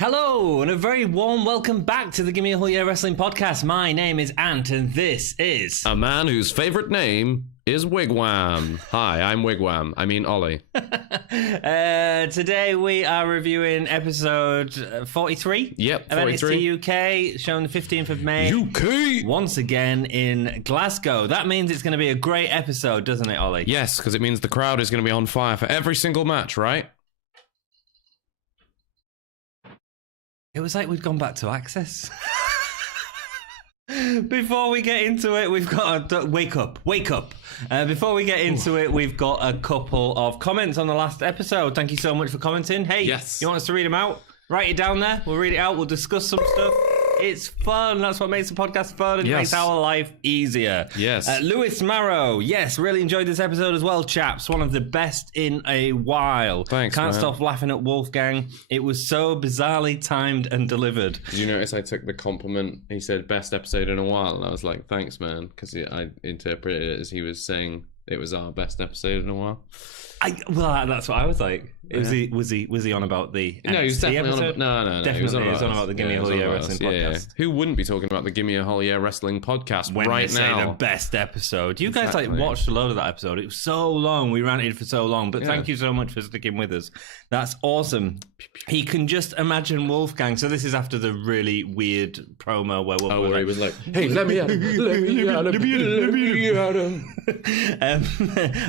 Hello, and a very warm welcome back to the Gimme Wrestling podcast. My name is Ant, and this is... a man whose favorite name is Wigwam. Hi, I'm Wigwam. I mean Ollie. Today we are reviewing episode 43. Yep, of 43. NXT UK, shown the 15th of May. UK! Once again in Glasgow. That means it's going to be a great episode, doesn't it, Ollie? Yes, because it means the crowd is going to be on fire for every single match, right? It was like we'd gone back to Access. Before we get into it, we've got a... Wake up. Before we get into it, we've got a couple of comments on the last episode. Thank you so much for commenting. Hey, yes. You want us to read them out? Write it down there. We'll read it out. We'll discuss some stuff. It's fun. That's what makes the podcast fun and makes our life easier. Yes. Lewis Marrow. Yes, really enjoyed this episode as well, chaps. One of the best in a while. Thanks, Can't man. stop laughing at Wolfgang. It was so bizarrely timed and delivered. Did you notice I took the compliment? He said best episode in a while, and I was like, thanks, man, because I interpreted it as he was saying it was our best episode in a while. Well, that's what I was like. Was he on about the NXT No, he was definitely episode? on about... No. Definitely, he was on about the Gimme Wrestling podcast. Who wouldn't be talking about the Gimme Wrestling podcast When right they say now? the best episode. You guys Exactly. watched a load of that episode. It was so long. We ranted for so long. But thank you so much for sticking with us. That's awesome. He can just imagine Wolfgang. So this is after the really weird promo where Wolfgang where he was like, hey, let me at him. Let me at him. I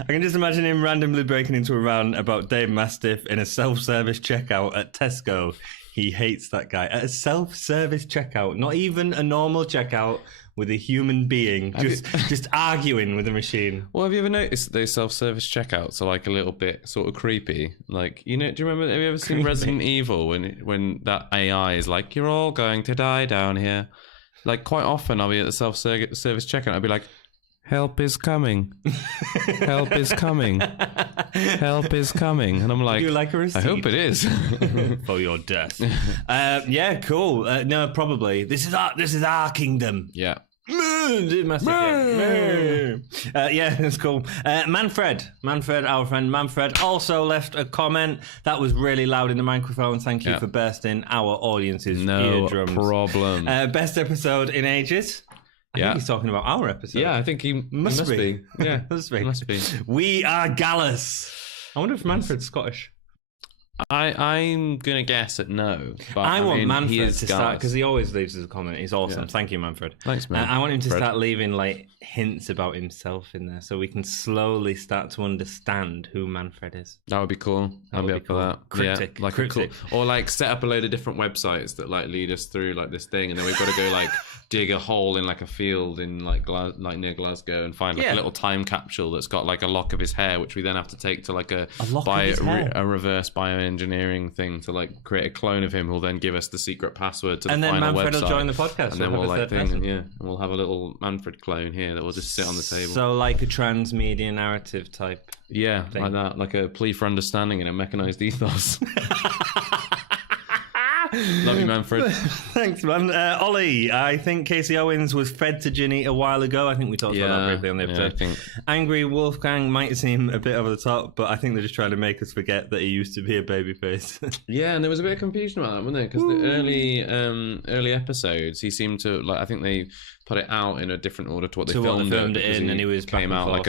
can just imagine him randomly breaking into a rant about Dave Mastiff in a self-service checkout at Tesco. He hates that guy. At a self-service checkout, not even a normal checkout with a human being, just arguing with a machine. Well, have you ever noticed those self-service checkouts are like a little bit sort of creepy? Like, do you remember, have you ever seen Resident Evil when that AI is like, you're all going to die down here? Like, quite often I'll be at the self-service checkout, I'll be like, help is coming. Help is coming. Help is coming. And I'm like, you like a receipt? I hope it is. For your death. Yeah, cool. No, probably. This is our kingdom. Yeah. Yeah, it's cool. Manfred, our friend Manfred, also left a comment that was really loud in the microphone. Thank you for bursting our audience's eardrums. No problem. Best episode in ages. I think he's talking about our episode. Yeah, I think he must be. Yeah, must be. Must be. We are Gallus. I wonder if Manfred's Scottish. I'm gonna guess at no. But I want Manfred to start, Gallus. because he always leaves us a comment. He's awesome. Yeah. Thank you, Manfred. Thanks, man. I want him to start leaving like hints about himself in there, so we can slowly start to understand who Manfred is. That would be cool. I'll be up for that. Cryptic. Yeah, like Cryptic. Or like set up a load of different websites that like lead us through like this thing, and then we've got to go like dig a hole in like a field in like near Glasgow and find like a little time capsule that's got like a lock of his hair, which we then have to take to like a reverse bioengineering thing to like create a clone of him who'll then give us the secret password to the final website. And then Manfred will join the podcast. And then we'll like and we'll have a little Manfred clone here that will just sit on the table. So like a transmedia narrative type. Yeah, thing. like that, like a plea for understanding and a mechanized ethos. Love you, Manfred. Thanks, man. Ollie, I think Casey Owens was fed to Ginny a while ago. I think we talked about that briefly on the episode. I think. Angry Wolfgang might seem a bit over the top, but I think they're just trying to make us forget that he used to be a babyface. Yeah, and there was a bit of confusion about that, wasn't there? Because the early episodes, he seemed to like. I think they put it out in a different order to what they filmed it in, and he was came out like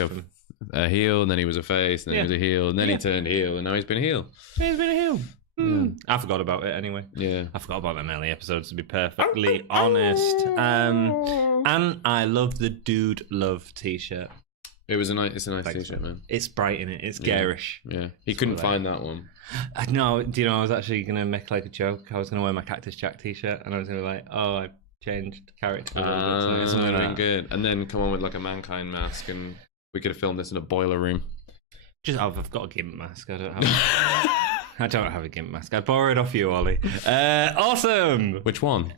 a heel, and then he was a face, and then he was a heel, and then he turned heel, and now he's been a heel. He's been a heel. I forgot about it anyway. Yeah, I forgot about them early episodes, to be perfectly honest. And I love the Dude Love t-shirt. it's a nice t-shirt, man. It's bright in it. It's garish. Yeah, he couldn't find that one. No, do you know, I was actually going to make like a joke. I was going to wear my Cactus Jack t-shirt, and I was going to be like, oh, I changed character a little bit. Something like that. Good. And then come on with like a Mankind mask, and we could have filmed this in a boiler room. I've got a gimp mask. I don't have I don't have a gimp mask. I borrowed off you, Ollie. Awesome. Which one?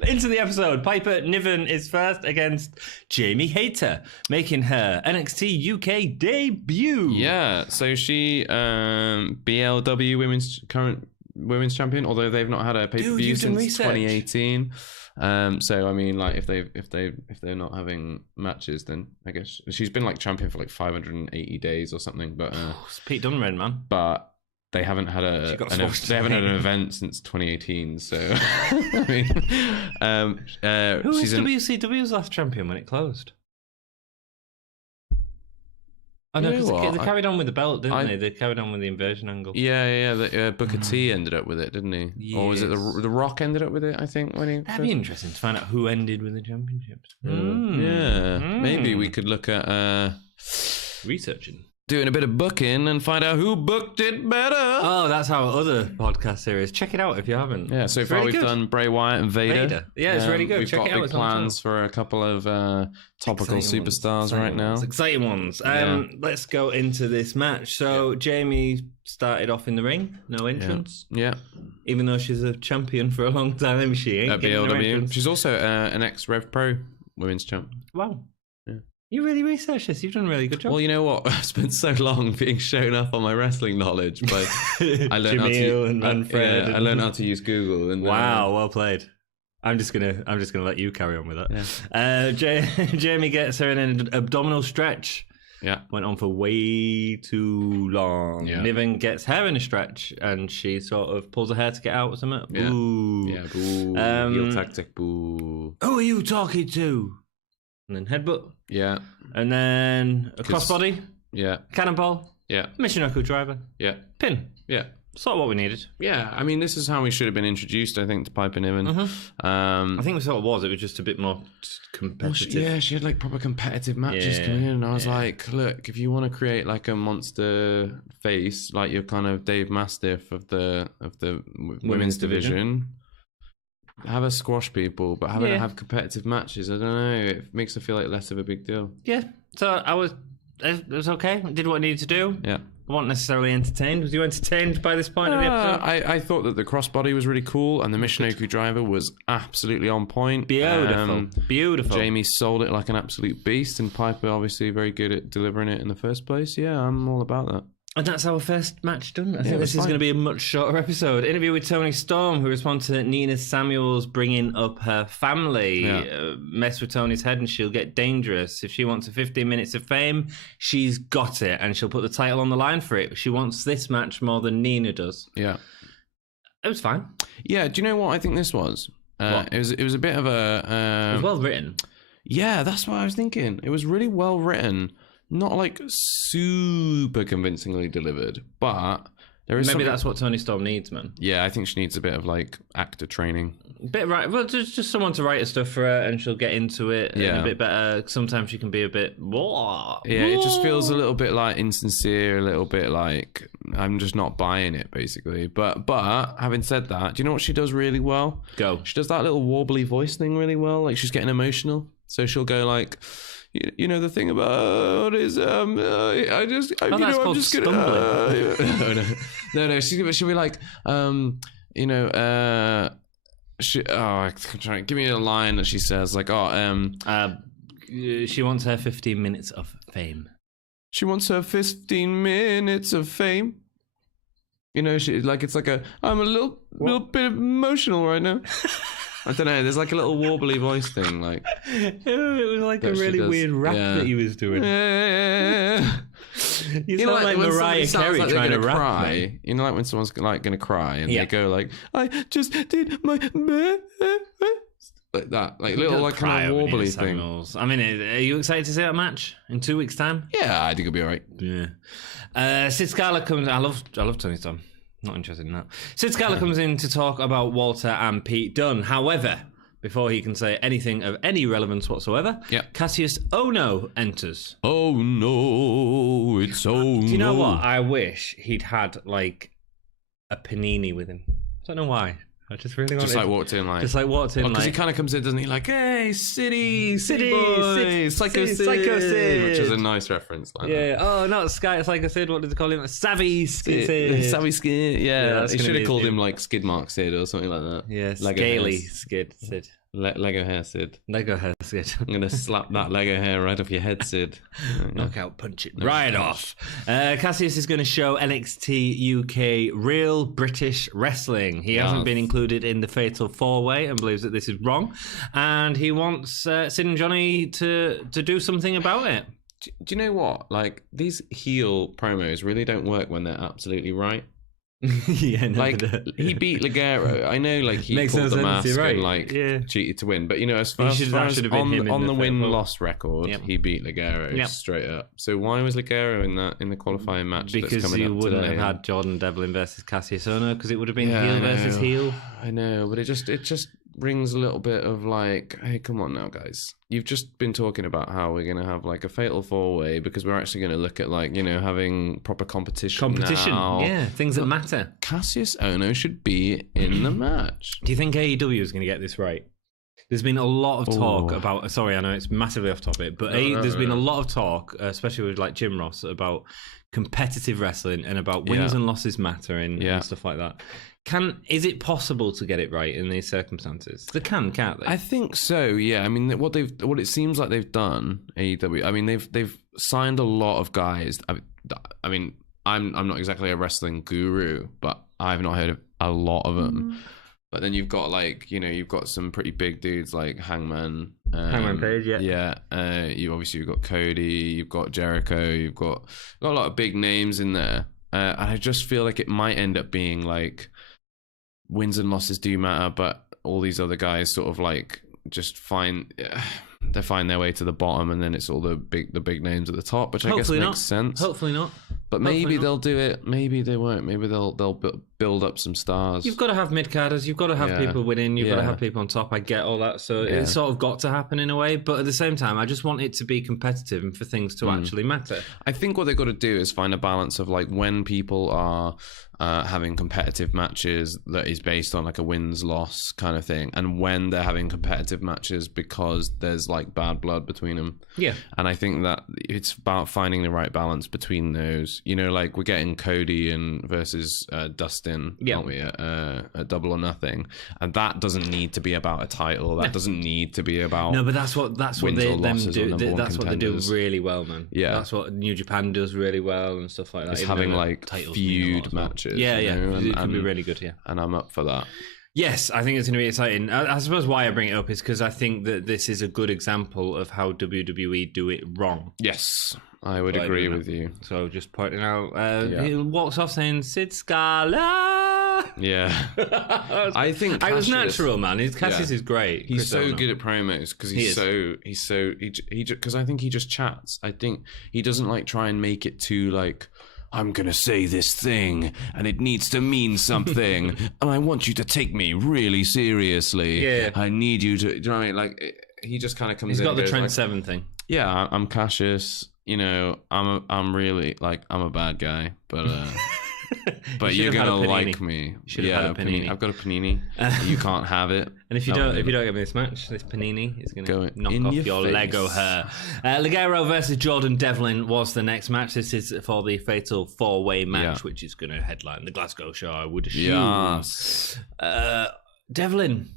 Into the episode. Piper Niven is first against Jamie Hayter, making her NXT UK debut. Yeah, so she BLW current women's champion, although they've not had a pay-per-view since 2018. So I mean, like if they're not having matches, then I guess she's been like champion for like 580 days or something. But it's Pete Dunne, man. But they haven't had an event since 2018. So I mean, who is WCW's last champion when it closed? Oh no, because they carried on with the belt, didn't they? They carried on with the inversion angle. Yeah. Booker T ended up with it, didn't he? Yes. Or was it the Rock ended up with it? I think that'd be interesting to find out who ended with the championships. Maybe we could look at researching. Doing a bit of booking and find out who booked it better. Oh, that's our other podcast series. Check it out if you haven't. Yeah, so far we've done Bray Wyatt and Vader. Yeah, it's really good. We've got big plans for a couple of topical superstars right now. Exciting ones. Let's go into this match. So Jamie started off in the ring, no entrance. Yeah. Even though she's a champion for a long time, she ain't. At BLW. She's also an ex-Rev Pro women's champ. Wow. You really researched this. You've done a really good job. Well, you know what? I've spent so long being shown up on my wrestling knowledge, but I learned I learned how to use Google. And wow, well played. I'm just gonna let you carry on with that. Yeah. Jamie gets her in an abdominal stretch. Yeah, went on for way too long. Yeah. Niven gets her in a stretch, and she sort of pulls her hair to get out or something. Yeah. Boo. Yeah. Boo. Heel tactic. Boo. Who are you talking to? And then headbutt. Yeah. And then a crossbody. Yeah. Cannonball. Yeah. Michinoku driver. Yeah. Pin. Yeah. Sort of what we needed. Yeah. I mean, this is how we should have been introduced, I think, to Piper Niven. I think we sort of was. It was just a bit more competitive. Well, she had like proper competitive matches coming in. And I was like, look, if you want to create like a monster face, like you're kind of Dave Mastiff of the women's division. Have her squash people, but have competitive matches. I don't know. It makes her feel like less of a big deal. Yeah. So it was okay. I did what I needed to do. Yeah. I wasn't necessarily entertained. Was you entertained by this point of the episode? I thought that the crossbody was really cool, and the Michinoku driver was absolutely on point. Beautiful. Jamie sold it like an absolute beast, and Piper obviously very good at delivering it in the first place. Yeah, I'm all about that. And that's our first match done. I think this is going to be a much shorter episode. Interview with Toni Storm, who responds to Nina Samuels bringing up her family. Mess with Tony's head and she'll get dangerous. If she wants a 15 minutes of fame, she's got it. And she'll put the title on the line for it. She wants this match more than Nina does. Yeah. It was fine. Yeah, do you know what I think this was? It was a bit of a... it was well written. Yeah, that's what I was thinking. It was really well written. Not like super convincingly delivered, but there is maybe that's what Toni Storm needs, man. Yeah, I think she needs a bit of like actor training. Well, just someone to write her stuff for her, and she'll get into it a bit better. Sometimes she can be a bit. Yeah, it just feels a little bit like insincere, a little bit like I'm just not buying it, basically. But having said that, do you know what she does really well? Go. She does that little warbly voice thing really well. Like she's getting emotional, so she'll go like. You know the thing about is I'm just gonna no she'll be like give me a line that she says like she wants her 15 minutes of fame. She wants her 15 minutes of fame. You know, she like it's like I'm a little bit emotional right now. I don't know. There's like a little warbly voice thing, like it was like a really weird rap that he was doing. You sound like Mariah Carey like trying to rap. Cry. You know, like when someone's like going to cry and they go like, "I just did my best," like that, like little like kind of warbly thing. I mean, are you excited to see that match in 2 weeks' time? Yeah, I think it'll be alright. Yeah. Sid Scala comes. I love Toni Storm. Not interested in that. Sid Scala comes in to talk about Walter and Pete Dunne. However, before he can say anything of any relevance whatsoever, Cassius Ohno enters. Oh no, it's Ohno. Do you know what? I wish he'd had like a panini with him. I don't know why. I just really wanted... Just like walked in because he kind of comes in, doesn't he? Like, hey, City boy, Psycho Sid, which is a nice reference. Like that. Oh, not Psycho Sid. What did they call him? Savvy Skid. Savvy Skid. Yeah, they should have called him like Skidmark Sid or something like that. Yeah, Scaly Skid Sid. Lego hair, Sid. Lego hair, Sid. I'm going to slap that Lego hair right off your head, Sid. Knockout punch it right off. Cassius is going to show NXT UK real British wrestling. He hasn't been included in the Fatal 4-Way and believes that this is wrong. And he wants Sid and Johnny to do something about it. Do you know what? Like, these heel promos really don't work when they're absolutely right. Yeah, no, Like he beat Ligero. I know, like he Makes pulled no the sense, mask you're right. and like Yeah. cheated to win. But you know, as far as should have been him in on the the fatal win-loss record, Yep. he beat Ligero Yep. straight up. So why was Ligero in the qualifying match? that's Because coming you up wouldn't today? have had Jordan Devlin versus Cassius Ohno, because it would have been Yeah, heel I versus know. heel. I know, but it just brings a little bit of like, hey, come on now, guys. You've just been talking about how we're going to have like a fatal four-way because we're actually going to look at like, you know, having proper competition now. Yeah, things that matter. Cassius Ohno should be in the match. Do you think AEW is going to get this right? There's been a lot of talk Ooh. about. Sorry, I know it's massively off topic, but there's been a lot of talk, especially with like Jim Ross, about competitive wrestling and about wins and losses mattering and stuff like that. Is it possible to get it right in these circumstances? They can't they? I think so. Yeah. I mean, what it seems like they've done, AEW. I mean, they've signed a lot of guys. I mean, I'm not exactly a wrestling guru, but I've not heard of a lot of them. But then you've got like, you know, you've got some pretty big dudes like Hangman Page, you've got Cody, you've got Jericho, you've got a lot of big names in there, and I just feel like it might end up being like wins and losses do matter, but all these other guys sort of like just find their way to the bottom, and then it's all the big names at the top, which Hopefully I guess not. makes sense. Hopefully not. But maybe they'll do it. Maybe they won't. Maybe they'll build up some stars. You've got to have mid-carders. You've got to have people winning. You've got to have people on top. I get all that. So it's sort of got to happen in a way. But at the same time, I just want it to be competitive and for things to actually matter. I think what they've got to do is find a balance of like when people are having competitive matches that is based on like a wins-loss kind of thing, and when they're having competitive matches because there's like bad blood between them. Yeah. And I think that it's about finding the right balance between those. You know, like we're getting Cody versus Dustin, aren't we, at Double or Nothing, and that doesn't need to be about a title. That doesn't need to be about but that's what them do. That's what they do really well, man. Yeah, that's what New Japan does really well and stuff like that. It's having like feud matches. Yeah, you know, it can be really good. Yeah, and I'm up for that. Yes, I think it's going to be exciting. I suppose why I bring it up is because I think that this is a good example of how WWE do it wrong. Yes, I would agree with you. So just pointing out, he walks off saying, Sid Scala. Yeah. I think Cassius, it was natural, man. Cassius is great. He's so good at promos because because I think he just chats. I think he doesn't like try and make it too like, I'm going to say this thing and it needs to mean something and I want you to take me really seriously. Yeah. I need you to, do you know what I mean? Like, he just kind of comes in. He's got the Trent Seven thing. Yeah, I'm Cassius. You know, I'm really, like, I'm a bad guy, but you're going to like me. Yeah, panini. I've got a panini. You can't have it. And if you don't get me this match, this panini is going to knock off your Lego hair. Ligero versus Jordan Devlin was the next match. This is for the fatal four-way match, which is going to headline the Glasgow show, I would assume. Yes. Devlin.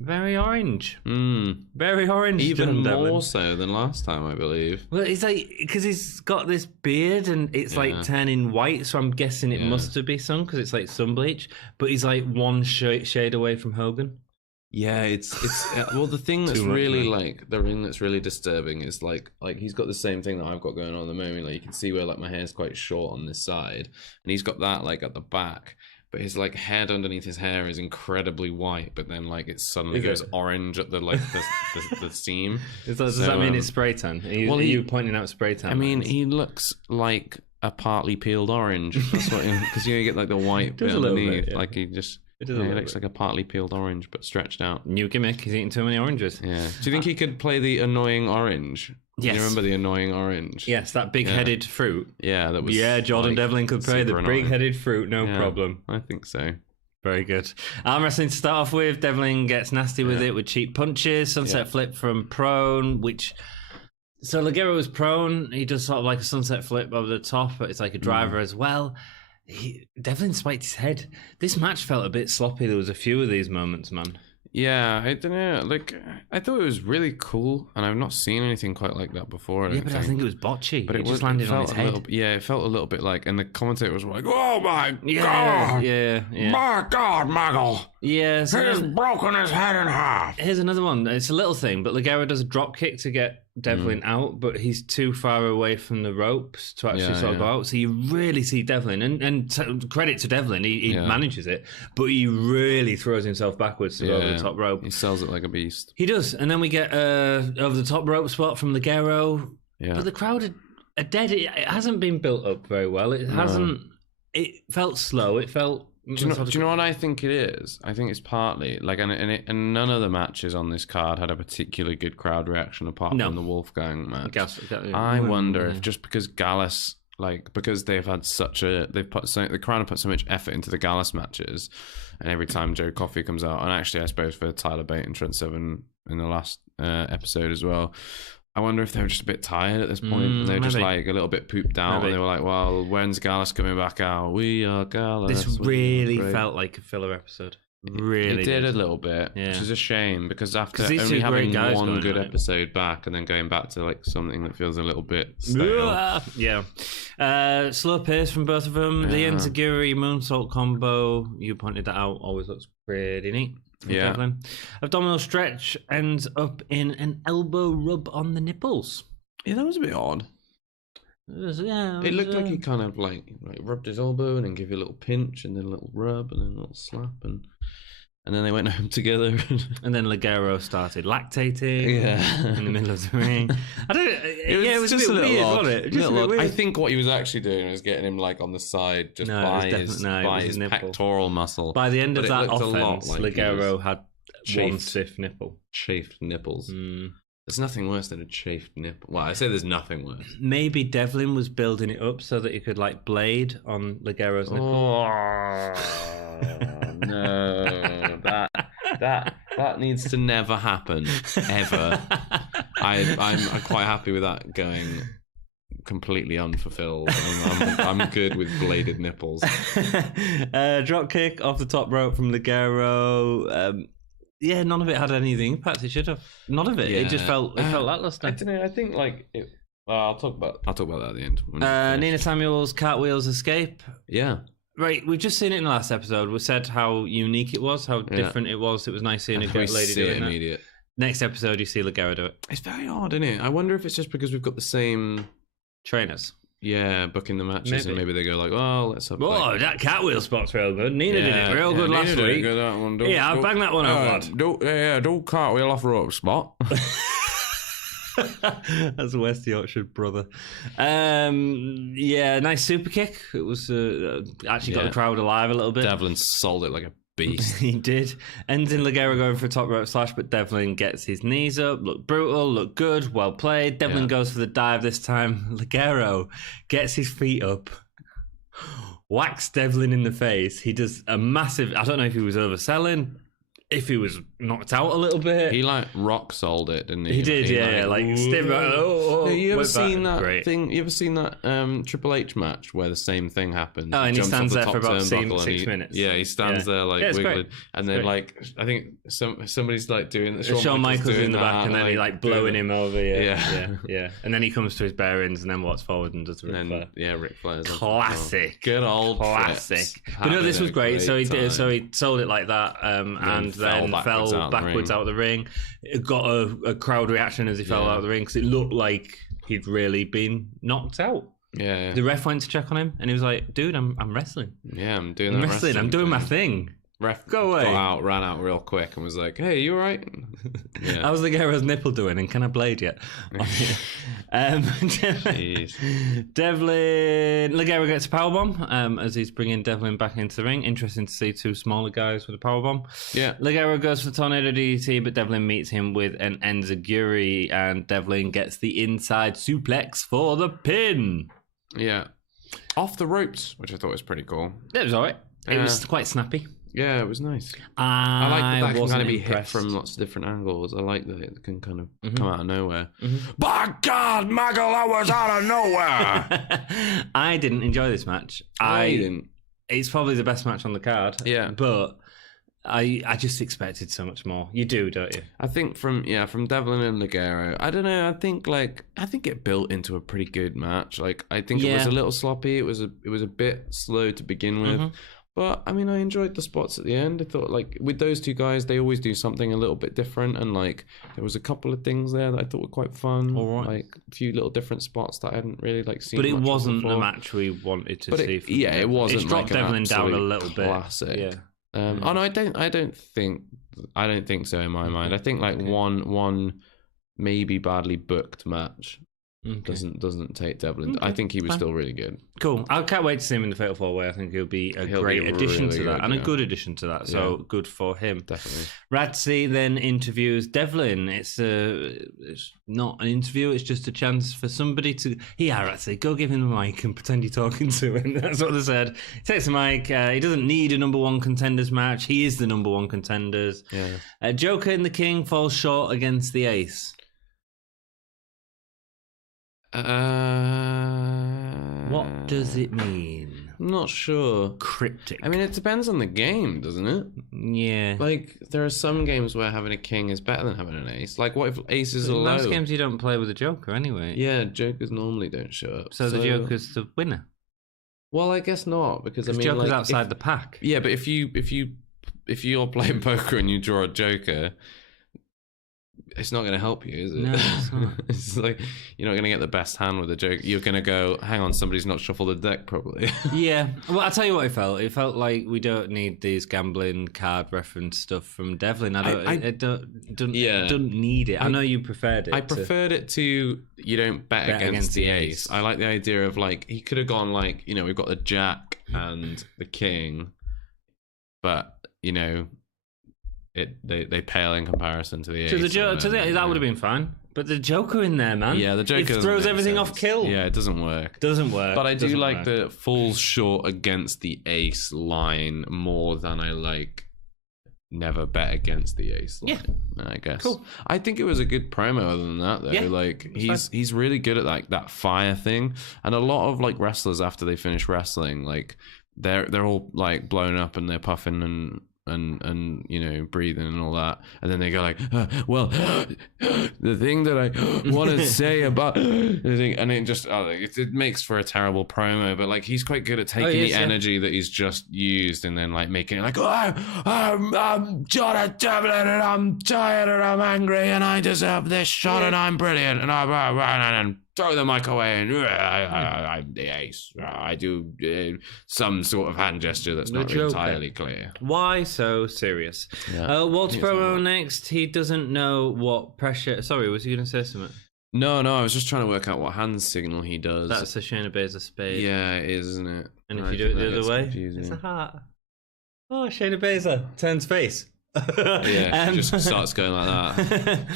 Very orange. Very orange. Even more so than last time, I believe. Well, it's like, because he's got this beard and it's like turning white, so I'm guessing it must have been sun because it's like sun bleach, but he's like one shade away from Hogan. Yeah, it's well, the thing that's really like, the thing that's really disturbing is like he's got the same thing that I've got going on at the moment. Like you can see where like my hair's quite short on this side and he's got that like at the back. But his like head underneath his hair is incredibly white, but then like it suddenly goes orange at the like the seam. Does that mean it's spray tan? Are you pointing out spray tan? I mean, he looks like a partly peeled orange. That's what, because you get like the white bit underneath. Bit, like he looks like a partly peeled orange, but stretched out. New gimmick. He's eating too many oranges. Yeah. Do you think he could play the annoying orange? Yes. You remember the annoying orange? Yes, that big-headed fruit. Yeah, that was. Yeah, Jordan Devlin could play the big-headed fruit, no problem. I think so. Very good. Arm wrestling to start off with. Devlin gets nasty with it with cheap punches. Sunset flip from prone, which. So Ligero was prone. He does sort of like a sunset flip over the top, but it's like a driver as well. Devlin spiked his head. This match felt a bit sloppy. There was a few of these moments, man. Yeah, I don't know. Like, I thought it was really cool, and I've not seen anything quite like that before. I think it was botchy. But it just landed on his head. It felt a little bit like, and the commentators were like, "Oh my god, my god, Maggle, he's broken his head in half." Here's another one. It's a little thing, but Ligero does a drop kick to get Devlin out, but he's too far away from the ropes to actually sort of go out. So you really see Devlin, and credit to Devlin, he manages it, but he really throws himself backwards to go over the top rope. He sells it like a beast. He does, and then we get over the top rope spot from Ligero, but the crowd are dead. It hasn't been built up very well. It hasn't. It felt slow. It felt. Do you know what I think it is? I think it's partly like, and none of the matches on this card had a particularly good crowd reaction apart from the Wolfgang match. I wonder if just because Gallus, like, because the crowd have put so much effort into the Gallus matches, and every time Joe Coffey comes out, and actually I suppose for Tyler Bate and Trent Seven in the last episode as well. I wonder if they were just a bit tired at this point. They were just like a little bit pooped out. And they were like, well, when's Gallus coming back out? We are Gallus. This really felt like a filler episode. Really it did a little bit, which is a shame because after only having one good episode back and then going back to like something that feels a little bit stale. Slow pace from both of them. The Enziguri moonsault combo, you pointed that out, always looks pretty neat. Devlin. Abdominal stretch ends up in an elbow rub on the nipples. Yeah, that was a bit odd. It looked like he kind of like rubbed his elbow and then gave you a little pinch and then a little rub and then a little slap and then they went home together. And then Ligero started lactating in the middle of the ring. It was just a bit weird, wasn't it? Just a bit weird. I think what he was actually doing was getting him like on the side just by his pectoral muscle. By the end of that offense, like Ligero had one stiff nipple. Chafed nipples. There's nothing worse than a chafed nipple. Well, I say there's nothing worse. Maybe Devlin was building it up so that he could like blade on Ligero's nipple. Oh, no, that needs to never happen ever. I'm quite happy with that going completely unfulfilled. I'm good with bladed nipples. Drop kick off the top rope from Ligero. None of it had any impact. It should have. None of it. It just felt lackluster. I don't know. I think like it. I'll talk about that at the end. Nina Samuels cartwheels escape. Yeah. Right, we've just seen it in the last episode. We said how unique it was, how different it was. It was nice seeing a great lady doing it. Next episode, you see Ligero do it. It's very odd, isn't it? I wonder if it's just because we've got the same trainers. Yeah, booking the matches, and maybe they go like, "Oh, let's have." Oh, that cartwheel spot's real good. Nina did it real good last week. That one. I'll bang that one out, lad. Don't cartwheel off rope spot. That's a West Yorkshire brother. Nice super kick. It was actually got the crowd alive a little bit. Devlin sold it like a beast. He did. Ends in Ligero going for a top rope slash, but Devlin gets his knees up. Look brutal, look good, well played. Devlin goes for the dive this time. Ligero gets his feet up, whacks Devlin in the face. He does a massive, I don't know if he was overselling, if he was knocked out a little bit. He like rock sold it, didn't he? He did, like stiff. You ever seen that thing? You ever seen that Triple H match where the same thing happens? Oh, and he stands there for about 6 minutes. Yeah, he stands there like wiggling, and then like I think somebody's like doing Shawn Michaels in the back, and then he like blowing him over. Yeah, and then he comes to his bearings and then walks forward and does the Ric Flair. Yeah, Ric Flair. Classic, good old classic. But no, this was great. So he did. So he sold it like that, and then fell backwards out of the ring. It got a crowd reaction as he fell out of the ring because it looked like he'd really been knocked out. Yeah. The ref went to check on him and he was like, "Dude, I'm wrestling. Yeah, I'm doing wrestling. I'm doing my thing." Ref go away. Ran out real quick and was like, "Hey, you all right?" Yeah. How's Ligero's nipple doing? And can I blade yet? Devlin, Ligero gets a powerbomb as he's bringing Devlin back into the ring. Interesting to see two smaller guys with a powerbomb. Yeah. Ligero goes for the tornado DDT, but Devlin meets him with an Enziguri, and Devlin gets the inside suplex for the pin. Yeah. Off the ropes, which I thought was pretty cool. It was all right. It was quite snappy. Yeah, it was nice. I like that can kind of be impressed. hit from lots of different angles. I like that it can kind of come out of nowhere. By God, Michael, that was out of nowhere. I didn't enjoy this match. I didn't. It's probably the best match on the card. Yeah. But I just expected so much more. You do, don't you? I think from Devlin and Ligero, I don't know. I think it built into a pretty good match. Like I think it was a little sloppy. It was a bit slow to begin with. But I mean, I enjoyed the spots at the end. I thought, like, with those two guys, they always do something a little bit different, and like there was a couple of things there that I thought were quite fun. All right. Like a few little different spots that I hadn't really like seen. But it much of wasn't the before. match we wanted to But see. it, yeah, it wasn't. It's dropped like Devlin down a absolute little bit. classic. Yeah. And I don't think so in my mind. I think like one maybe badly booked match doesn't take Devlin. I think he was still really good. Cool. I can't wait to see him in the Fatal 4-Way. I think he'll be a great addition to that, and a good addition to that. So good for him. Definitely. Ratsy then interviews Devlin. It's not an interview. It's just a chance for somebody to. Ratsy, go give him the mic and pretend you're talking to him. That's what they said. He takes the mic. He doesn't need a number one contenders match. He is the number one contenders. Yeah. Joker and the King falls short against the Ace. What does it mean? I'm not sure. Cryptic. I mean, it depends on the game, doesn't it? Yeah. Like, there are some games where having a king is better than having an ace. Like, what if aces are low? Most games you don't play with a Joker anyway. Yeah, Jokers normally don't show up. So the Joker's the winner. Well, I guess not, because I mean, Joker's like, outside the pack. Yeah, but if you're playing poker and you draw a Joker, it's not going to help you, is it? No, it's not. It's like you're not going to get the best hand with a Joker. You're going to go, hang on, somebody's not shuffled the deck properly. Yeah. Well, I'll tell you what it felt. It felt like we don't need these gambling card reference stuff from Devlin. I don't need it. I know you preferred it. I preferred it to you don't bet against the ace. I like the idea of like he could have gone like, you know, we've got the jack and the king, but you know, they pale in comparison to the ace. That would have been fine. But the Joker in there, man. Yeah, the Joker it throws everything off kill. Yeah, it doesn't work. But I do like the falls short against the ace line more than I like never bet against the ace line. Yeah, I guess. Cool. I think it was a good promo. Other than that, though, like he's really good at like that fire thing, and a lot of like wrestlers after they finish wrestling, like they're all like blown up and they're puffing and you know, breathing and all that, and then they go like, well, the thing that I want to say about the thing, and it just it makes for a terrible promo. But like he's quite good at taking the energy that he's just used and then like making it like, I'm John Devlin and I'm tired and I'm angry and I deserve this shot and I'm brilliant and throw the mic away and I'm the ace. I do some sort of hand gesture that's not entirely clear. Why so serious? Yeah. Walter promo next. He doesn't know what pressure. Sorry, was he going to say something? No, I was just trying to work out what hand signal he does. That's a Shayna Baszler spade. Yeah, it is, isn't it? And if you do it the other way, it's a heart. Oh, Shayna Baszler turns face. Yeah, just starts going like that.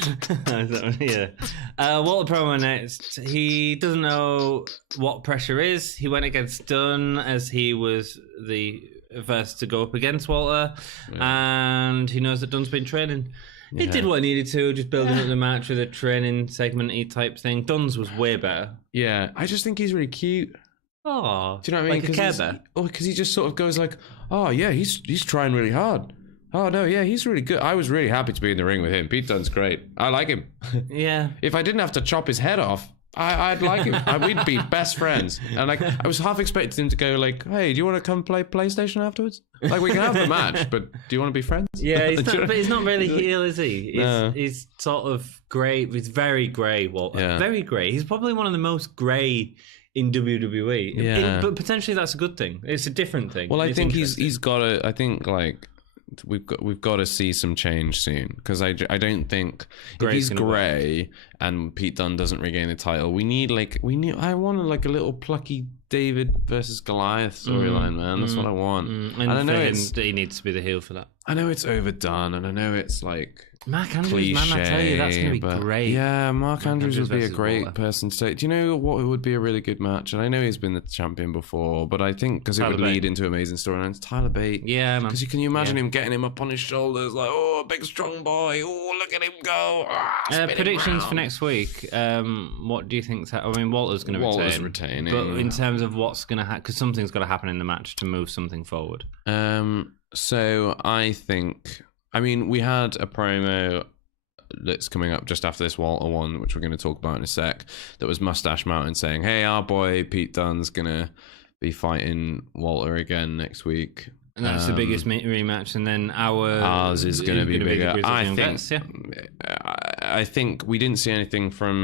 Walter promo next. He doesn't know what pressure is. He went against Dunn as he was the first to go up against Walter, and he knows that Dunn's been training. He did what he needed to, just building up the match with a training segment-y type thing. Dunn's was way better. Yeah, I just think he's really cute. Oh, do you know what I mean? Like a Care Bear? Because he just sort of goes like, oh yeah, he's trying really hard. Oh no, yeah, he's really good. I was really happy to be in the ring with him. Pete Dunne's great. I like him. Yeah. If I didn't have to chop his head off, I'd like him. We'd be best friends. And like, I was half expecting him to go like, "Hey, do you want to come play PlayStation afterwards? Like, we can have the match, but do you want to be friends?" Yeah, but he's not really heel, is he? He's sort of grey. He's very grey. Walter. Yeah. Very grey. He's probably one of the most grey in WWE. Yeah. But potentially that's a good thing. It's a different thing. Well, I think he's got to. I think like. We've got to see some change soon, because I don't think if he's grey and Pete Dunne doesn't regain the title, I want like a little plucky David versus Goliath storyline, man. That's what I want. And I know he needs to be the heel for that. I know it's overdone, and I know it's like Mark Andrews, man, I tell you, that's going to be great. Yeah, Mark Andrews would be a great person to say. Do you know what would be a really good match? And I know he's been the champion before, but I think because it would lead into amazing storylines. Tyler Bate. Yeah, man. Because can you imagine him getting him up on his shoulders like, oh, big strong boy. Oh, look at him go. Predictions for next week. What do you think's I mean, Walter's going to retain. Walter's retaining. But in terms of what's going to happen, because something's got to happen in the match to move something forward. So I think, I mean, we had a promo that's coming up just after this Walter one, which we're going to talk about in a sec, that was Mustache Mountain saying, hey, our boy Pete Dunne's going to be fighting Walter again next week. And that's the biggest rematch, and then ours is going to be bigger. I I think we didn't see anything from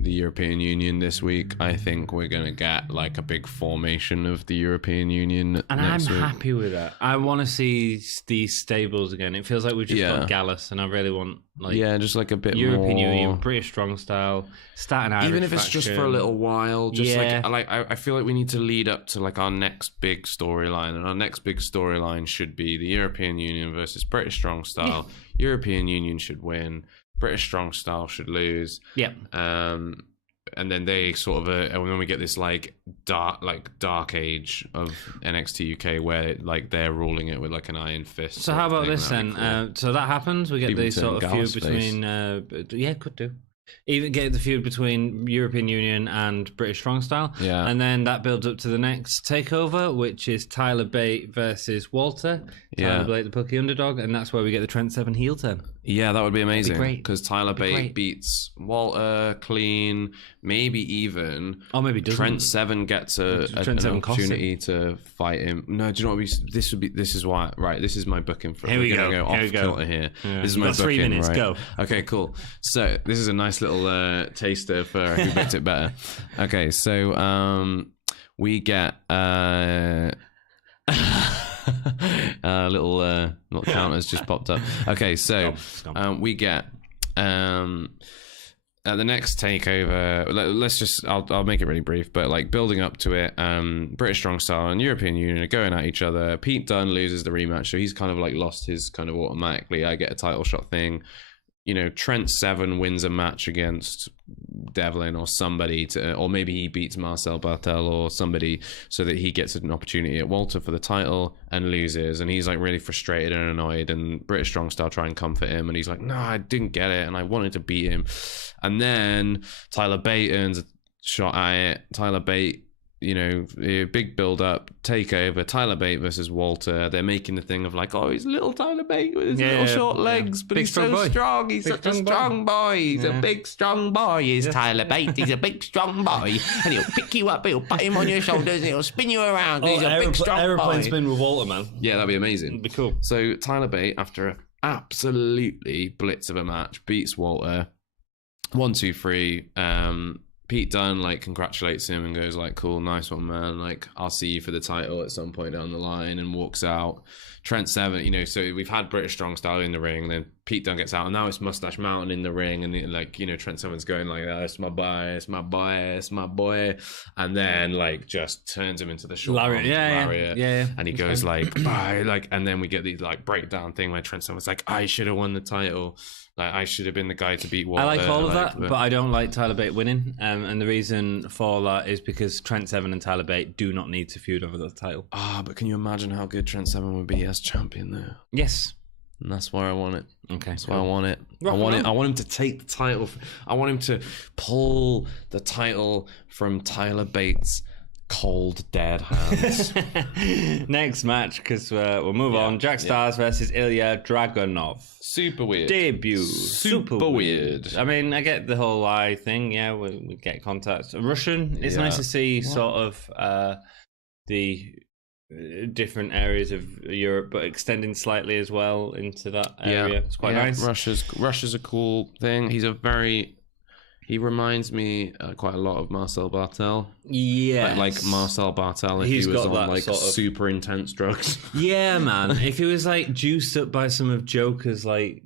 the European Union this week. I think we're going to get like a big formation of the European Union, and next I'm week. happy with that. I want to see these stables again. It feels like we've just got Gallus, and I really want just like a bit European more Union, British strong style, starting Irish even if it's just for a little while. Just I feel like we need to lead up to like our next big storyline, and our next big storyline should be the European Union versus British strong style. European Union should win. British strong style should lose. Yeah. And then they sort of and then we get this like dark age of NXT UK where like they're ruling it with like an iron fist. So how about this then? Cool. So that happens. We get the sort of feud between. Could do. Even get the feud between European Union and British Strong Style. Yeah. And then that builds up to the next takeover, which is Tyler Bate versus Walter. Tyler Bate, the Pookie underdog, and that's where we get the Trent Seven heel turn. Yeah, that would be amazing. Because Tyler Bate beats Walter clean, maybe even. Or maybe doesn't. Trent Seven gets an opportunity to fight him. No, do you know what? This is why. Right, this is my booking for. Here we go. Go off kilter here. Yeah. This is my booking. 3 minutes. Right? Go. Okay, cool. So this is a nice little taster for who picked it better. Okay, so we get little counters just popped up. Okay, so we get at the next takeover. Let's just I'll make it really brief, but like building up to it, British Strong Style and European Union are going at each other. Pete Dunne loses the rematch, so he's kind of like lost his kind of automatically I get a title shot thing. You know, Trent Seven wins a match against Devlin or somebody, or maybe he beats Marcel Bartel or somebody, so that he gets an opportunity at Walter for the title and loses, and he's like really frustrated and annoyed. And British Strong Style try and comfort him, and he's like, "No, I didn't get it, and I wanted to beat him." And then Tyler Bate earns a shot at it. Tyler Bate, you know, big build up, takeover, Tyler Bate versus Walter. They're making the thing of like, oh, he's little Tyler Bate with his little short legs, but he's so strong. He's such a strong boy. He's a big strong boy. He's Tyler Bate. He's a big strong boy, and he'll pick you up. He'll pat him on your shoulders, and he'll spin you around. He's a big strong boy. Aeroplane spin with Walter, man. Yeah, that'd be amazing. It'd be cool. So Tyler Bate, after an absolutely blitz of a match, beats Walter. 1, 2, 3. Pete Dunne like congratulates him and goes like, "Cool, nice one, man. Like, I'll see you for the title at some point down the line," and walks out. Trent Seven, you know, so we've had British Strong Style in the ring, then Pete Dunne gets out, and now it's Mustache Mountain in the ring, and like, you know, Trent Seven's going like, "Oh, it's my boy, it's my boy, it's my boy," and then like just turns him into the short lariat, and he goes like, "Bye," like, and then we get these like breakdown thing where Trent Seven's like, "I should have won the title. Like, I should have been the guy to beat Walter." I like all of that, but I don't like Tyler Bate winning. And the reason for that is because Trent Seven and Tyler Bate do not need to feud over the title. But can you imagine how good Trent Seven would be as champion there? Yes. And that's why I want it. Okay. That's why I want it. I want it. I want him to take the title. I want him to pull the title from Tyler Bates' cold dead hands. Next match, because we'll move on. Jack Stars versus Ilya Dragunov. Super weird. Debut. Super weird. I mean, I get the whole eye thing. Yeah, we get contact. Russian. It's nice to see sort of the different areas of Europe, but extending slightly as well into that area. It's quite nice. Russia's a cool thing. He reminds me quite a lot of Marcel Bartel. Yeah, like Marcel Bartel if he was on like sort of super intense drugs. Yeah, man. If he was like juiced up by some of Joker's like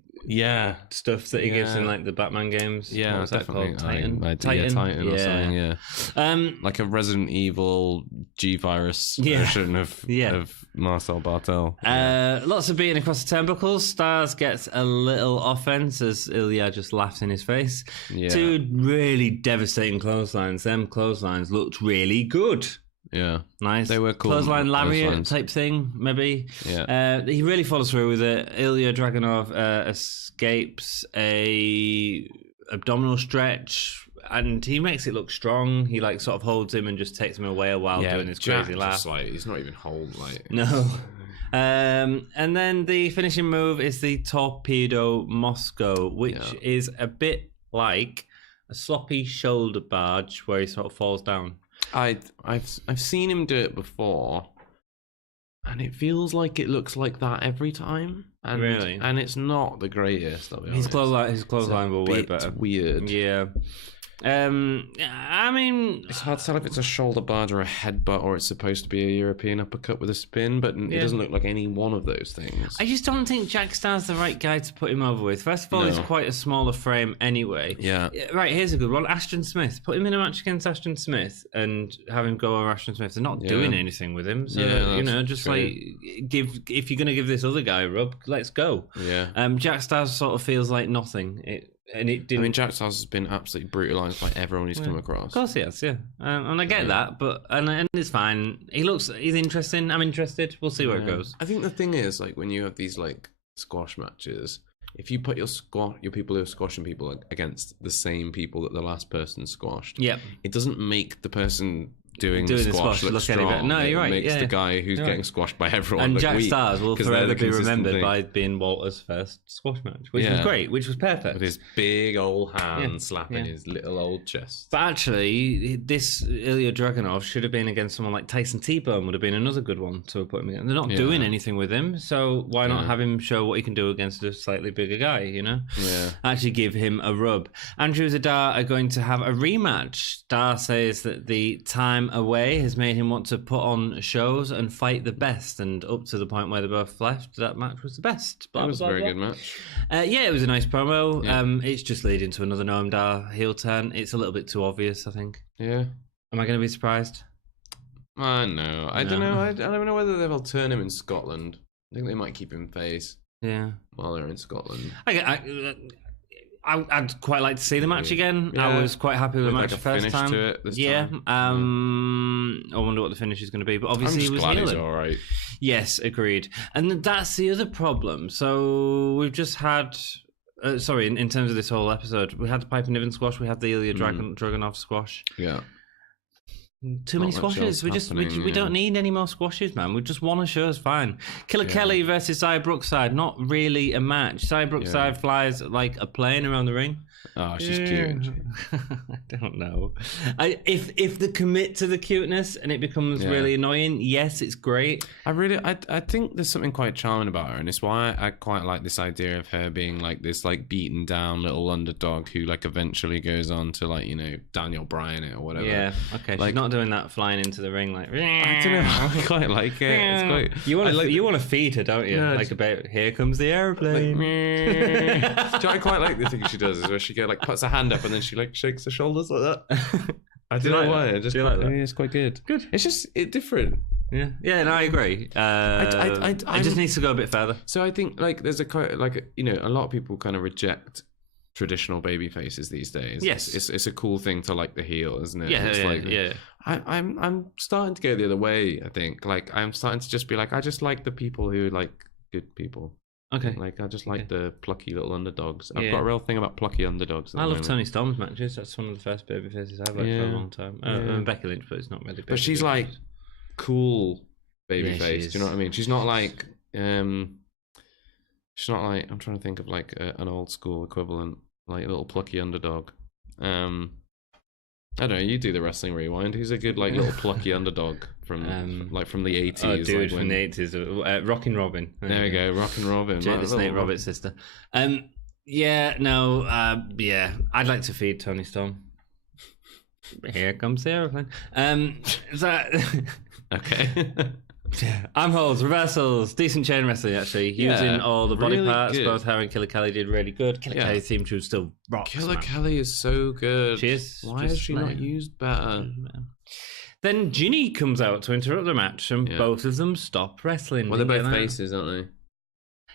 stuff that he gives in like the Batman games. Yeah, what was definitely. That called? Titan or something. Yeah, like a Resident Evil G-Virus version of Marcel Bartel. Lots of beating across the turnbuckles. Stars gets a little offense as Ilya just laughs in his face. Yeah. 2 really devastating clotheslines. Them clotheslines looked really good. Yeah, nice. They were cool. Clothesline lariat type thing, maybe. Yeah. He really follows through with it. Ilya Dragunov escapes a abdominal stretch, and he makes it look strong. He like sort of holds him and just takes him away a while doing this crazy laugh. Like, he's not even hold like no. And then the finishing move is the Torpedo Moscow, which is a bit like a sloppy shoulder barge where he sort of falls down. I've seen him do it before, and it feels like it looks like that every time. And, Really? And it's not the greatest, I'll be honest. His clothesline were way better. Weird. Yeah. I mean, It's hard to tell if it's a shoulder barge or a headbutt, or it's supposed to be a European uppercut with a spin, but it doesn't look like any one of those things. I just don't think Jack Starr's the right guy to put him over with. First of all, he's quite a smaller frame anyway. Yeah. Right, here's a good one. Ashton Smith. Put him in a match against Ashton Smith and have him go over Ashton Smith. They're not doing anything with him. So, just true. Like, if you're going to give this other guy a rub, let's go. Yeah. Jack Starr sort of feels like nothing. And it didn't. I mean, Jack Starrs has been absolutely brutalised by everyone he's come across. Of course he has, yeah. And I get that, but and it's fine. He's interesting. I'm interested. We'll see where it goes. I think the thing is, like, when you have these like squash matches, if you put your people who are squashing people against the same people that the last person squashed, it doesn't make the person doing the squash look strong. Any better. No, you're right. It makes the guy who's getting squashed by everyone and look Jack weak, Starrs will forever be remembered by being Walter's first squash match, which was great, which was perfect. With his big old hand slapping his little old chest. But actually, this Ilya Dragunov should have been against someone like Tyson T-Bone, would have been another good one to put him against. They're not doing anything with him, so why not have him show what he can do against a slightly bigger guy, you know? Yeah. Actually give him a rub. Andrews and Dar are going to have a rematch. Dar says that the time away has made him want to put on shows and fight the best, and up to the point where they both left, that match was the best. It was a very good match. It was a nice promo. It's just leading to another Noam Dar heel turn. It's a little bit too obvious, I think. Yeah. Am I going to be surprised? No. I don't know. I don't know whether they'll turn him in Scotland. I think they might keep him face. Yeah. While they're in Scotland. I'd quite like to see the match again. I was quite happy with the match the first time. To it this time. I wonder what the finish is going to be, but obviously I'm just glad he's all right. Yes, agreed. And that's the other problem. So we've just had. In terms of this whole episode, we had the Piper Niven squash, we had the Ilya Dragunov squash. Yeah. Too many squashes. We don't need any more squashes, man. We just want a show is fine. Killer Kelly versus Xia Brookside, not really a match. Xia Brookside flies like a plane around the ring. Oh, she's cute. I don't know. If they commit to the cuteness and it becomes really annoying, yes, it's great. I think there's something quite charming about her, and it's why I quite like this idea of her being like this like beaten down little underdog who like eventually goes on to like, you know, Daniel Bryan or whatever. Yeah, okay. Like, she's not doing that flying into the ring like. I don't know. I quite like it. It's quite. You want to feed her, don't you? Yeah, like about here comes the airplane. Like, I quite like the thing she does is where she like puts her hand up and then she like shakes her shoulders like that. I don't know why. It's quite good. Good. It's just different. Yeah. Yeah. No, I agree. It just needs to go a bit further. So I think like there's a quite like you know a lot of people kind of reject traditional baby faces these days. Yes, it's a cool thing to like the heel, isn't it? Yeah. I'm starting to go the other way. I think like I'm starting to just be like I just like the people who like good people. Okay. Like I just like the plucky little underdogs. I've got a real thing about plucky underdogs. I love Toni Storm's matches. That's one of the first baby faces I've liked for a long time. And Becky Lynch, but it's not really. But she's like cool baby face. Do you know what I mean? She's not like I'm trying to think of like an old school equivalent, like a little plucky underdog. I don't know. You do the wrestling rewind. Who's a good like little plucky underdog from the 80s? Oh, dude, from the 80s. Rockin' Robin. There we go, Rockin' Robin. Jade the Snake Roberts' sister. I'd like to feed Toni Storm. Here comes the aeroplane. Okay. Armholes, reversals, decent chain wrestling actually. Using all the body really parts. Good. Both her and Killer Kelly did really good. Killer Kelly's theme tune still rocks. Killer Kelly is so good. She is. Why is she not used better? Then Ginny comes out to interrupt the match, and both of them stop wrestling. Well, they're both faces, aren't they?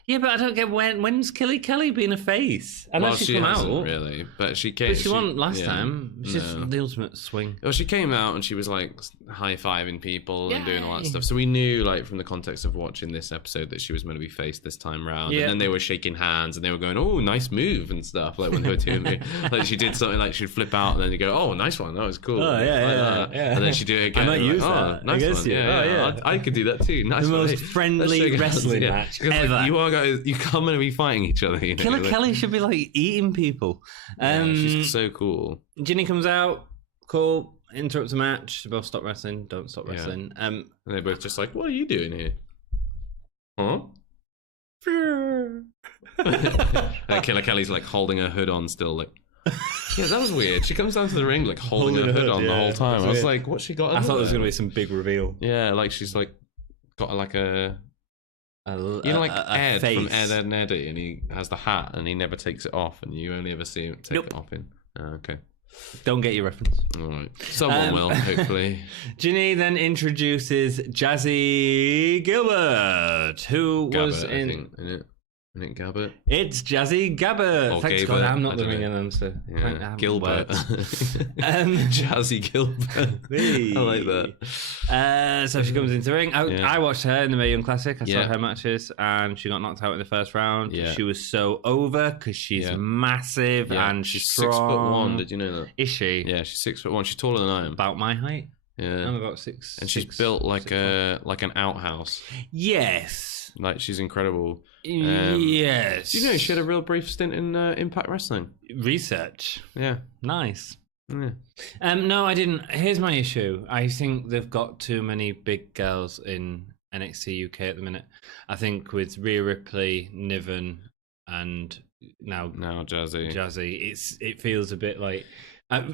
Yeah, but I don't get when's Killer Kelly being a face? I know she's come out really, but she came. But she wasn't last time. It's just the ultimate swing. Well, she came out and she was like high fiving people and doing all that stuff. So we knew, like, from the context of watching this episode, that she was going to be face this time round. Yeah. And then they were shaking hands and they were going, "Oh, nice move" and stuff. Like when they were doing it, like she did something like she'd flip out and then you go, "Oh, nice one, that was cool." Oh yeah. And then she'd do it again. I might use that. Nice I guess one. Yeah. I could do that too. Nice the one. most friendly wrestling match ever. Like, you are guys, you come and be fighting each other. You know? Killer Kelly should be like eating people. She's so cool. Ginny comes out, cool, interrupts the match. They both stop wrestling, don't stop wrestling. And they're both just like, "What are you doing here?" Huh? Killer Kelly's like holding her hood on still, like. Yeah, that was weird. She comes down to the ring like holding her hood on the whole time. I was like, what's she got? I thought there was going to be some big reveal. Yeah, like she's like got like Ed from Ed, and Eddie, and he has the hat and he never takes it off, and you only ever see him take it off in. Okay. Don't get your reference. All right. Someone will, hopefully. Ginny then introduces Jazzy Gilbert, who was in... I think, isn't it? Isn't it Gabbert? It's Jazzy Gabbert. Or Thanks Gabbert, God, I'm not the ring announcer. Yeah. Gilbert. Jazzy Gilbert. Hey. I like that. So she comes into the ring. I watched her in the Mae Young Classic. I saw Yeah. her matches, and she got knocked out in the first round. Yeah. She was so over because she's massive and she's strong. 6'1". Did you know that? Is she? Yeah, she's 6'1". She's taller than I am. About my height. Yeah. I'm about 6. And she's built like an outhouse. Yes. Like, she's incredible. Yes. Do you know she had a real brief stint in Impact Wrestling? Research. Yeah. Nice. Yeah. No, I didn't. Here's my issue. I think they've got too many big girls in NXT UK at the minute. I think with Rhea Ripley, Niven, and now Jazzy, it feels a bit like,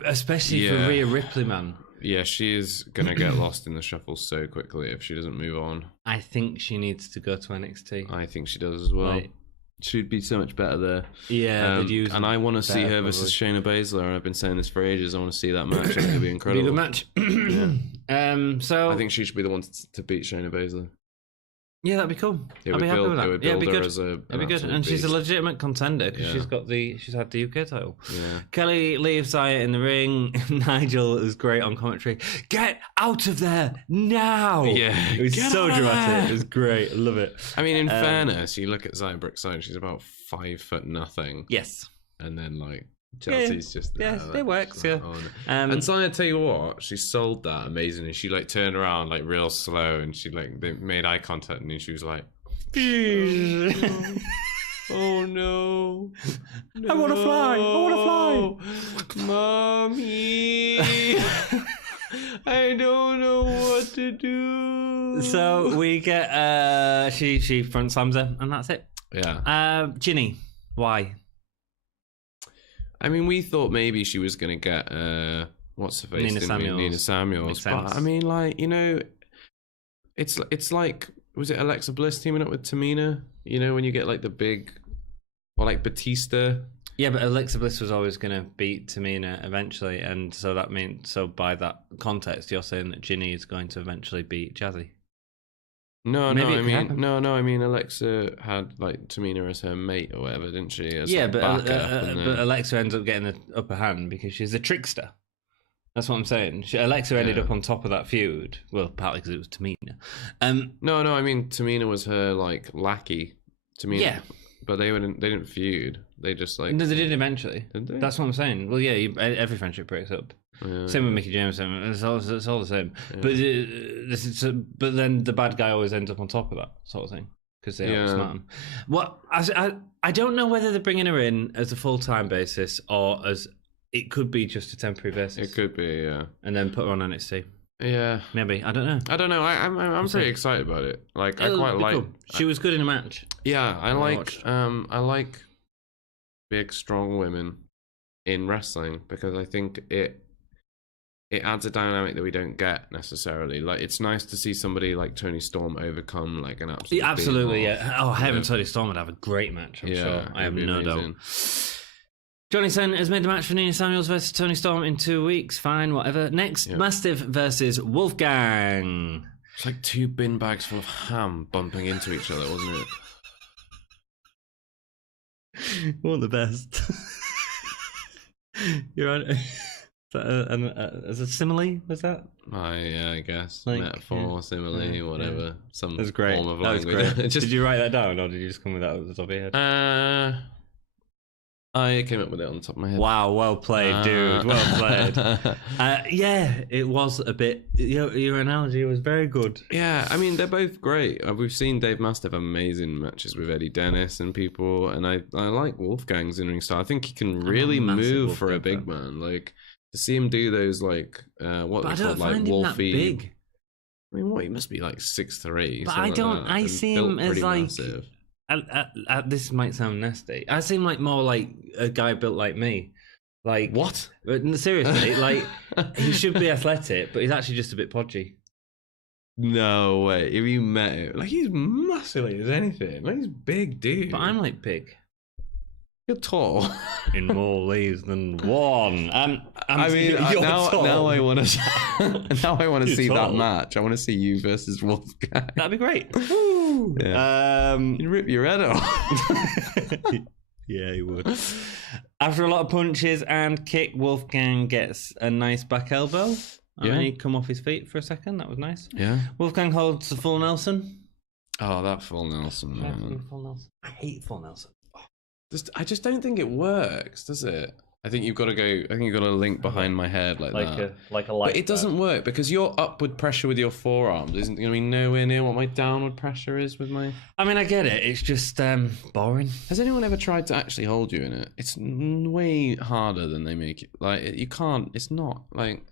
especially for Rhea Ripley, man. Yeah, she is going to get lost in the shuffle so quickly if she doesn't move on. I think she needs to go to NXT. I think she does as well. Right. She'd be so much better there. Yeah, and I want to see her versus Shayna Baszler, and I've been saying this for ages. I want to see that match. I think it'd be incredible. Be a good match. So I think she should be the one to beat Shayna Baszler. Yeah, that'd be cool. I'd be happy with that. Yeah, it'd be good. It'd be good. And she's a legitimate contender because she's had the UK title. Yeah. Kelly leaves Zaya in the ring. Nigel is great on commentary. Get out of there now! Yeah. It was so dramatic. It was great. I love it. I mean, in fairness, you look at Zaya Brookside, she's about 5'0". Yes. And then like Chelsea's just there. Yeah, it works. Yeah. And Zaya, tell you what, she sold that amazingly. She like turned around like real slow, and she like they made eye contact, and she was like, "Oh no, I want to fly! I want to fly, mommy! I don't know what to do." So we get she front slams her, and that's it. Yeah. Ginny, why? I mean, we thought maybe she was going to get, what's her face? Nina Samuels. But I mean, like, you know, it's like, was it Alexa Bliss teaming up with Tamina? You know, when you get like the big, or like Batista. Yeah, but Alexa Bliss was always going to beat Tamina eventually. And so that means, so by that context, you're saying that Ginny is going to eventually beat Jazzy. No, I mean Alexa had like Tamina as her mate or whatever, didn't she? As, yeah, like, but Alexa ends up getting the upper hand because she's a trickster. That's what I'm saying. Alexa ended up on top of that feud. Well, partly because it was Tamina. No, I mean Tamina was her like lackey. Tamina. Yeah. But they didn't feud. They just like... No, they did eventually. Did they? That's what I'm saying. Well, yeah, every friendship breaks up. Yeah, same with Mickey James. It's all the same. Yeah. But then the bad guy always ends up on top of that sort of thing because they outsmart him. What I don't know whether they're bringing her in as a full-time basis or as it could be just a temporary basis. It could be, yeah. And then put her on NXT. Yeah, maybe. I don't know. I'm pretty excited about it. Like I quite like. Cool. She was good in a match. Yeah, I like big, strong women in wrestling because I think it adds a dynamic that we don't get necessarily. Like it's nice to see somebody like Toni Storm overcome like an absolute. Yeah, absolutely, yeah. Oh, Heaven Toni Storm would have a great match. I'm sure. I have no doubt. Johnny Sen has made the match for Nina Samuels versus Toni Storm in 2 weeks. Fine, whatever. Next, Mastiff versus Wolfgang. It's like 2 bin bags full of ham bumping into each other, wasn't it? One of the best. You're on. As a simile, was that? I guess. Like, metaphor, simile, whatever. Some That's great. form of that language. Was great. Did you write that down, or did you just come with that at the top of your head? I came up with it on the top of my head. Wow, well played, dude. Well played. Yeah, it was a bit... Your analogy was very good. Yeah, I mean, they're both great. We've seen Dave Mastiff have amazing matches with Eddie Dennis and people, and I like Wolfgang's in-ring style. I think he can really move for a big man. Like, to see him do those, like, what they call, like, Wolfie... big. I mean, what? He must be like 6'3". But I don't. I see him as like. This might sound nasty. I see him like more like a guy built like me. Like What? Seriously, like he should be athletic, but he's actually just a bit podgy. No way. If you met him, like he's muscly as anything. Like he's big, dude. But I'm like big. You're tall. In more ways than one. I mean, now I want to. Now I want to see tall. that match. I want to see you versus Wolfgang. That'd be great. Yeah. You rip your head off. Yeah, he would. After a lot of punches and kick, Wolfgang gets a nice back elbow. And he come off his feet for a second. That was nice. Yeah. Wolfgang holds the full Nelson. Oh, that full Nelson. Man. Full Nelson. I hate full Nelson. I just don't think it works, does it? I think you've got to go. I think you've got to link behind my head like that. But it doesn't work because your upward pressure with your forearms isn't going to be nowhere near what my downward pressure is with my. I mean, I get it. It's just boring. Has anyone ever tried to actually hold you in it? It's way harder than they make it. Like you can't. It's not like.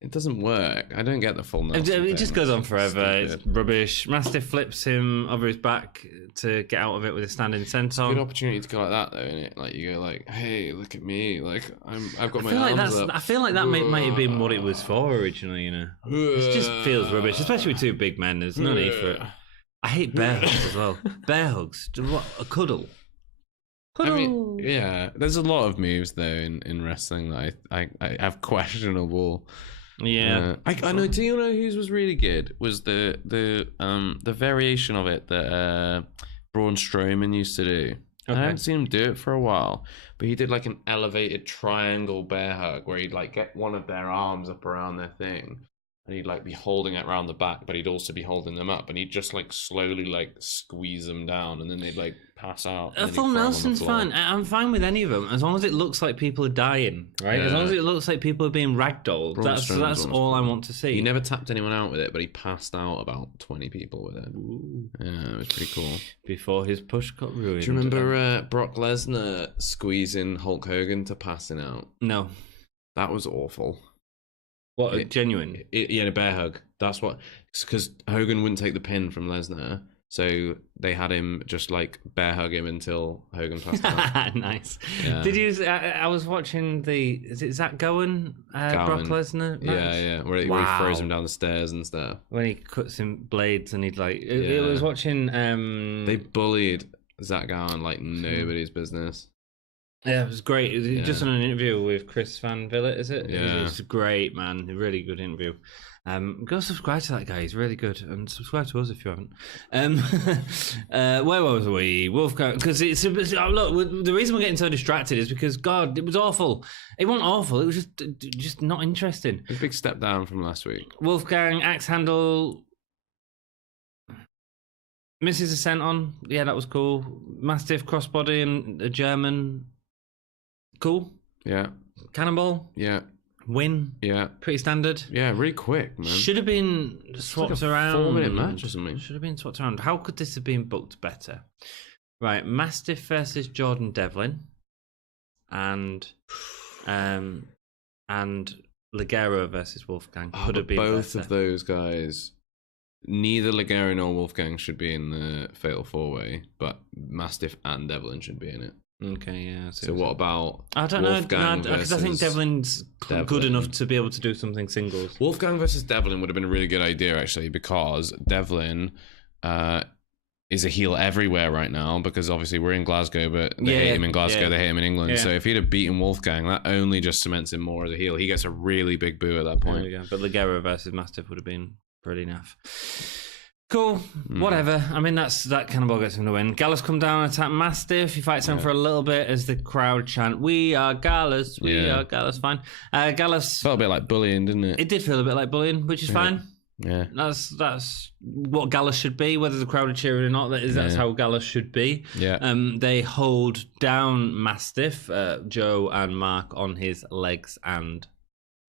It doesn't work. I don't get the full Nelson. It just goes on forever. Stupid. It's rubbish. Mastiff flips him over his back to get out of it with a standing senton. Good opportunity to go like that, though, isn't it? Like you go, like, "Hey, look at me! Like I've got my arms up." I feel like that might have been what it was for originally. You know, it just feels rubbish, especially with two big men. There's no need for it. I hate bear hugs as well. Bear hugs. What a cuddle. I mean, yeah. There's a lot of moves though in wrestling that I have questionable. Yeah, I know. Do you know whose was really good? Was the variation of it that Braun Strowman used to do. Okay. I haven't seen him do it for a while, but he did like an elevated triangle bear hug where he'd like get one of their arms up around their thing, and he'd like be holding it around the back, but he'd also be holding them up, and he'd just like slowly like squeeze them down, and then they'd like pass out. Full Nelson's fine. I'm fine with any of them as long as it looks like people are dying, right? Yeah. As long as it looks like people are being ragdolled. That's all I want to see. He never tapped anyone out with it, but he passed out about 20 people with it. Ooh. Yeah, it was pretty cool. Before his push got ruined. Do you remember Brock Lesnar squeezing Hulk Hogan to passing out? No. That was awful. What, genuine? Yeah, a bear hug. That's what... Because Hogan wouldn't take the pin from Lesnar, so they had him just like bear hug him until Hogan passed out. Nice. Yeah. Did you... I was watching the... Is it Zach Gowen? Brock Lesnar? Yeah. Where he throws him down the stairs and stuff. When he cuts him blades and he'd like... It was watching... They bullied Zach Gowen like nobody's business. Yeah, it was great. It was just on an interview with Chris Van Vliet, is it? Yeah. It's great, man. A really good interview. Go subscribe to that guy. He's really good. And subscribe to us if you haven't. Where was we? Wolfgang. Because look, the reason we're getting so distracted is because, God, it was awful. It wasn't awful. It was just not interesting. A big step down from last week. Wolfgang, axe handle... Misses a senton. Yeah, that was cool. Mastiff crossbody and a German... Cool. Yeah. Cannonball. Yeah. Win. Yeah. Pretty standard. Yeah, really quick, man. Should have been swapped around. 4-minute match or something. Should have been swapped around. How could this have been booked better? Right, Mastiff versus Jordan Devlin, and Ligero versus Wolfgang could have been both better. Of those guys. Neither Ligero nor Wolfgang should be in the Fatal 4-way, but Mastiff and Devlin should be in it. Okay, yeah. So what about I don't know, because I think Devlin's good enough to be able to do something singles. Wolfgang versus Devlin would have been a really good idea, actually, because Devlin is a heel everywhere right now, because obviously we're in Glasgow, but they hate him in Glasgow, they hate him in England. Yeah. So if he'd have beaten Wolfgang, that only just cements him more as a heel. He gets a really big boo at that point. There we go. But Ligero versus Mastiff would have been pretty naff. Cool, whatever. I mean, that Cannonball gets him to win. Gallus come down and attack Mastiff. He fights him for a little bit as the crowd chant, "We are Gallus, we are Gallus." Fine. Gallus felt a bit like bullying, didn't it? It did feel a bit like bullying, which is fine. Yeah, that's what Gallus should be. Whether the crowd are cheering or not, that's how Gallus should be. Yeah. They hold down Mastiff, Joe and Mark on his legs and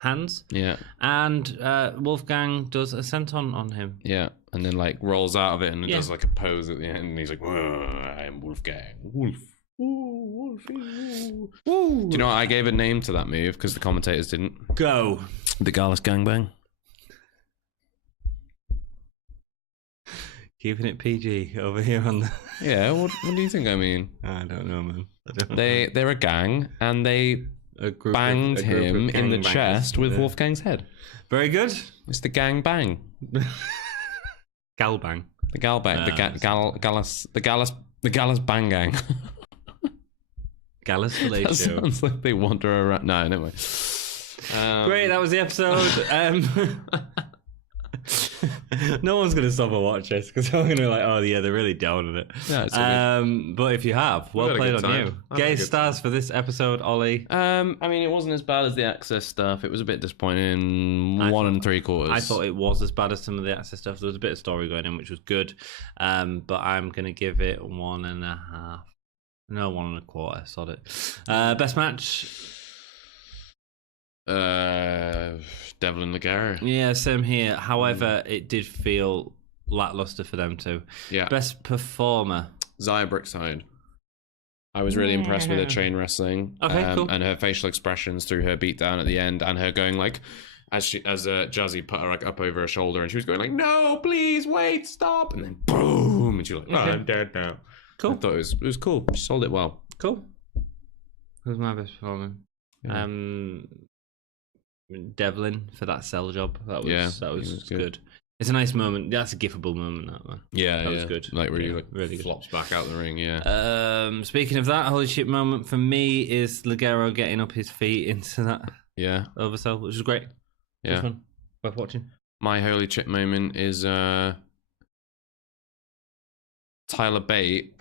hands. Yeah. And Wolfgang does a senton on him. Yeah. And then like rolls out of it and does like a pose at the end, and he's like, "I'm Wolfgang, Wolf." Ooh, Wolfie, ooh. Do you know what? I gave a name to that move because the commentators didn't. Go. The Gallus gangbang. Keeping it PG over here on the... Yeah, what do you think I mean? I don't know, man. They're a gang, and they banged him in the chest with Wolfgang's head. Very good. It's the gang bang. Gal bang. The gal bang. The Gallus bang gang. Gallus That fellatio. sounds like they wander around. No, anyway. Great, that was the episode. No one's going to stop and watch this because I'm going to be like, oh yeah, they're really down on it. Yeah, it's all but if you have, well had a played good on time. you. I had a Gay good stars for this episode, Ollie. I mean, it wasn't as bad as the Access stuff. It was a bit disappointing. I 1 thought- 3/4. I thought it was as bad as some of the Access stuff. There was a bit of story going in, which was good. But I'm going to give it 1.5. No, 1.25. Sod it. Best match? Devlin Ligero. Yeah, same here. However, it did feel lackluster for them too. Yeah. Best performer? Zaya Brickside. I was really impressed with her chain wrestling. Okay, cool. And her facial expressions through her beatdown at the end, and her going like, as Jazzy put her like up over her shoulder, and she was going like, "No, please, wait, stop!" And then boom, and she was like, "Oh, I'm dead now." Cool. I thought it was cool. She sold it well. Cool. Who's my best performer? Yeah. Devlin for that cell job. That was he was good. good. It's a nice moment. That's a gifable moment. That one. Yeah, That was good. Like really, Yeah, like really good. flops back out the ring. Yeah, Speaking of that, holy shit moment for me is Ligero getting up his feet into that yeah, oversell, which is great. yeah. Good fun. Worth watching. My holy chip moment is Tyler Bate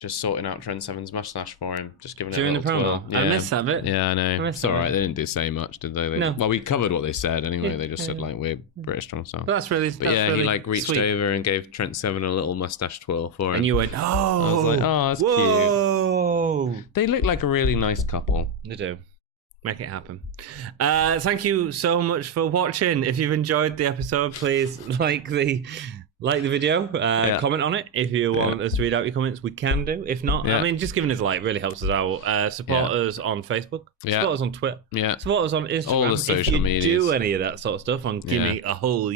just sorting out Trent Seven's mustache for him, just giving During it a the little promo. twirl. I missed that bit. Yeah, I know. missed It's that all right. bit. They didn't do say much, did they? No. Well, we covered what they said anyway. Yeah, They just said like we're British strong style. But that's really. But yeah, he really like reached sweet. over and gave Trent Seven a little mustache twirl for him. And you went, oh. I was like, oh, that's whoa. cute. They look like a really nice couple. They do. Make it happen. Thank you so much for watching. If you've enjoyed the episode, please like the video, comment on it. If you want us to read out your comments, we can do. If not, I mean, just giving us a like really helps us out. Support us on Facebook. Support us on Twitter. Yeah. Support us on Instagram. All the social if you medias. do any of that sort of stuff on Gimme a whole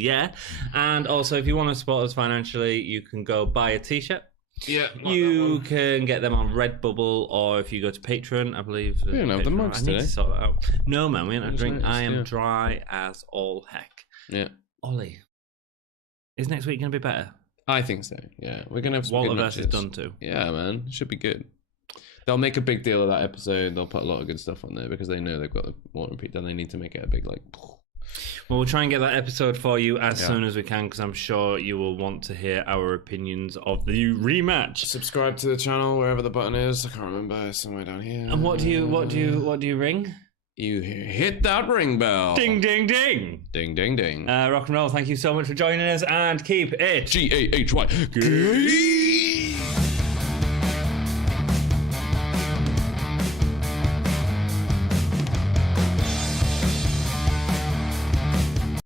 And also, if you want to support us financially, you can go buy a t-shirt. Yeah. You can get them on Redbubble, or if you go to Patreon, I believe. We don't have the mugs I need today. to sort that out. No, man, we ain't had a drink. noticed, I am yeah. dry as all heck. Yeah. Ollie, is next week going to be better? I think so. Yeah, we're gonna have some Walter good versus matches. Done too. Yeah, man, should be good. They'll make a big deal of that episode. They'll put a lot of good stuff on there because they know they've got the Walter and Pete. Then they need to make it a big like. Well, we'll try and get that episode for you as soon as we can, because I'm sure you will want to hear our opinions of the rematch. Subscribe to the channel wherever the button is. I can't remember. It's somewhere down here. And what do you ring? You hit that ring bell. Ding, ding, ding. Ding, ding, ding. Rock and roll. Thank you so much for joining us, and keep it GAHY.